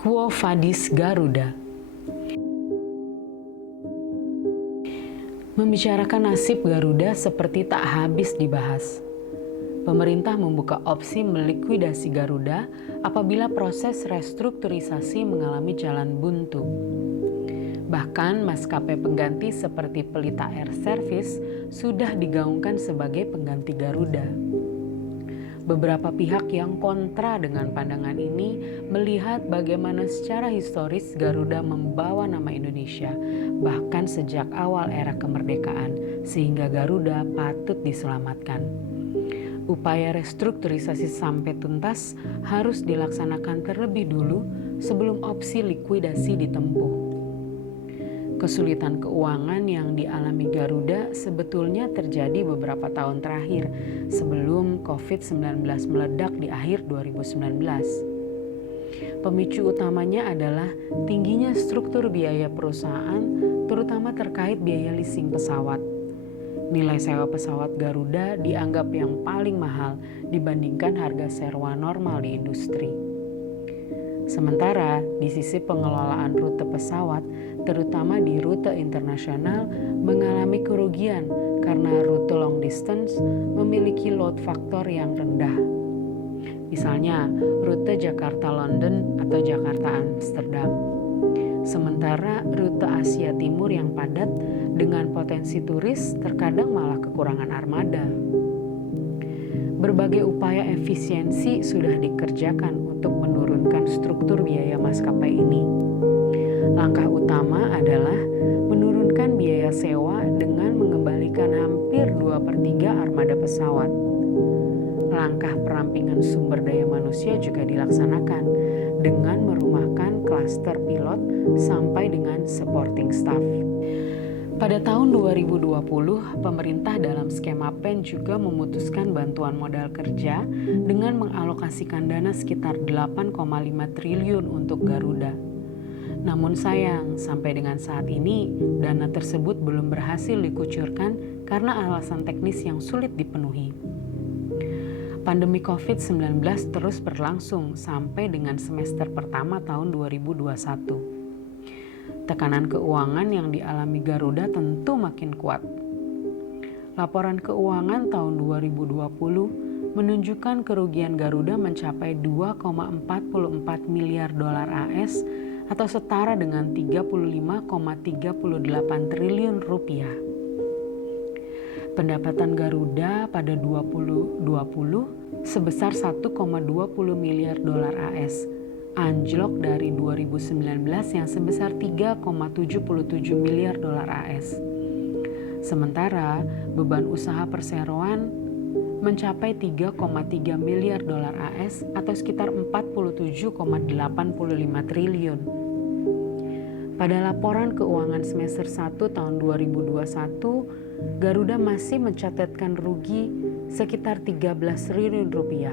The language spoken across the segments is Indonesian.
Quo Vadis Garuda. Membicarakan nasib Garuda seperti tak habis dibahas. Pemerintah membuka opsi melikuidasi Garuda apabila proses restrukturisasi mengalami jalan buntu. Bahkan maskapai pengganti seperti Pelita Air Service sudah digaungkan sebagai pengganti Garuda. Beberapa pihak yang kontra dengan pandangan ini melihat bagaimana secara historis Garuda membawa nama Indonesia bahkan sejak awal era kemerdekaan, sehingga Garuda patut diselamatkan. Upaya restrukturisasi sampai tuntas harus dilaksanakan terlebih dulu sebelum opsi likuidasi ditempuh. Kesulitan keuangan yang dialami Garuda sebetulnya terjadi beberapa tahun terakhir sebelum COVID-19 meledak di akhir 2019. Pemicu utamanya adalah tingginya struktur biaya perusahaan, terutama terkait biaya leasing pesawat. Nilai sewa pesawat Garuda dianggap yang paling mahal dibandingkan harga sewa normal di industri. Sementara di sisi pengelolaan rute pesawat, terutama di rute internasional, mengalami kerugian karena rute long distance memiliki load factor yang rendah. Misalnya, rute Jakarta-London atau Jakarta-Amsterdam. Sementara rute Asia Timur yang padat dengan potensi turis terkadang malah kekurangan armada. Berbagai upaya efisiensi sudah dikerjakan untuk menurunkan struktur biaya maskapai ini. Langkah utama adalah menurunkan biaya sewa dengan mengembalikan hampir 2/3 armada pesawat. Langkah perampingan sumber daya manusia juga dilaksanakan dengan merumahkan klaster pilot sampai dengan supporting staff. Pada tahun 2020, pemerintah dalam skema PEN juga memutuskan bantuan modal kerja dengan mengalokasikan dana sekitar 8,5 triliun untuk Garuda. Namun sayang, sampai dengan saat ini, dana tersebut belum berhasil dikucurkan karena alasan teknis yang sulit dipenuhi. Pandemi COVID-19 terus berlangsung sampai dengan semester pertama tahun 2021. Tekanan keuangan yang dialami Garuda tentu makin kuat. Laporan keuangan tahun 2020 menunjukkan kerugian Garuda mencapai 2,44 miliar dolar AS atau setara dengan 35,38 triliun rupiah. Pendapatan Garuda pada 2020 sebesar 1,20 miliar dolar AS, anjlok dari 2019 yang sebesar 3,77 miliar dolar AS. Sementara beban usaha perseroan mencapai 3,3 miliar dolar AS atau sekitar 47,85 triliun. Pada laporan keuangan semester 1 tahun 2021, Garuda masih mencatatkan rugi sekitar 13 triliun rupiah.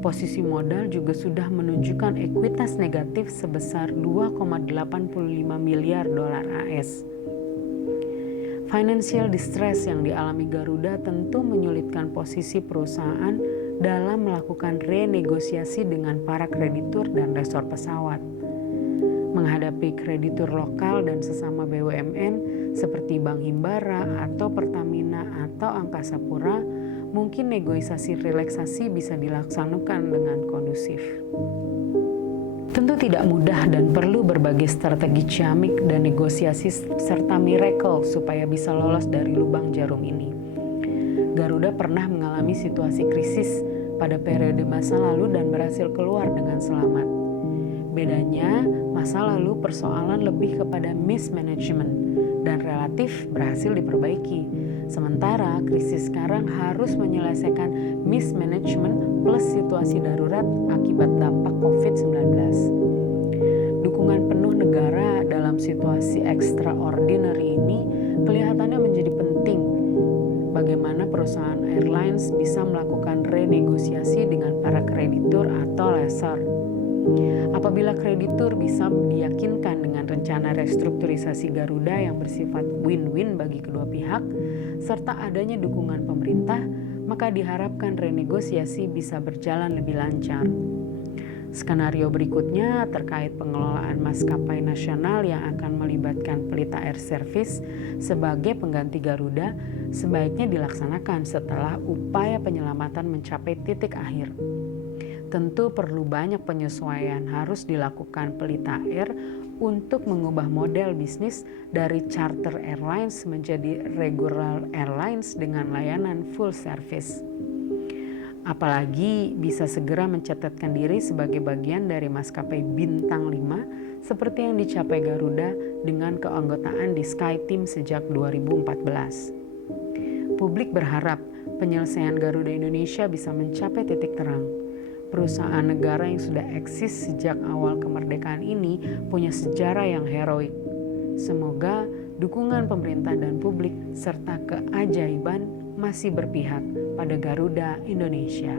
Posisi modal juga sudah menunjukkan ekuitas negatif sebesar 2,85 miliar dolar AS. Financial distress yang dialami Garuda tentu menyulitkan posisi perusahaan dalam melakukan renegosiasi dengan para kreditur dan resor pesawat. Menghadapi kreditur lokal dan sesama BUMN seperti Bank Himbara atau Pertamina atau Angkasa Pura, mungkin negosiasi relaksasi bisa dilaksanakan dengan kondusif. Tentu tidak mudah dan perlu berbagai strategi ciamik dan negosiasi serta miracle supaya bisa lolos dari lubang jarum ini. Garuda pernah mengalami situasi krisis pada periode masa lalu dan berhasil keluar dengan selamat. Bedanya, masa lalu persoalan lebih kepada mismanagement dan relatif berhasil diperbaiki. Sementara krisis sekarang harus menyelesaikan mismanagement plus situasi darurat akibat dampak COVID-19. Dukungan penuh negara dalam situasi extraordinary ini kelihatannya menjadi penting. Bagaimana perusahaan airlines bisa melakukan renegosiasi dengan para kreditur atau lessor. Apabila kreditur bisa diyakinkan dengan rencana restrukturisasi Garuda yang bersifat win-win bagi kedua pihak, serta adanya dukungan pemerintah, maka diharapkan renegosiasi bisa berjalan lebih lancar. Skenario berikutnya terkait pengelolaan maskapai nasional yang akan melibatkan Pelita Air Service sebagai pengganti Garuda sebaiknya dilaksanakan setelah upaya penyelamatan mencapai titik akhir. Tentu perlu banyak penyesuaian harus dilakukan Pelita Air untuk mengubah model bisnis dari charter airlines menjadi regular airlines dengan layanan full service. Apalagi bisa segera mencatatkan diri sebagai bagian dari maskapai bintang 5 seperti yang dicapai Garuda dengan keanggotaan di SkyTeam sejak 2014. Publik berharap penyelesaian Garuda Indonesia bisa mencapai titik terang. Perusahaan negara yang sudah eksis sejak awal kemerdekaan ini punya sejarah yang heroik. Semoga dukungan pemerintah dan publik serta keajaiban masih berpihak pada Garuda Indonesia.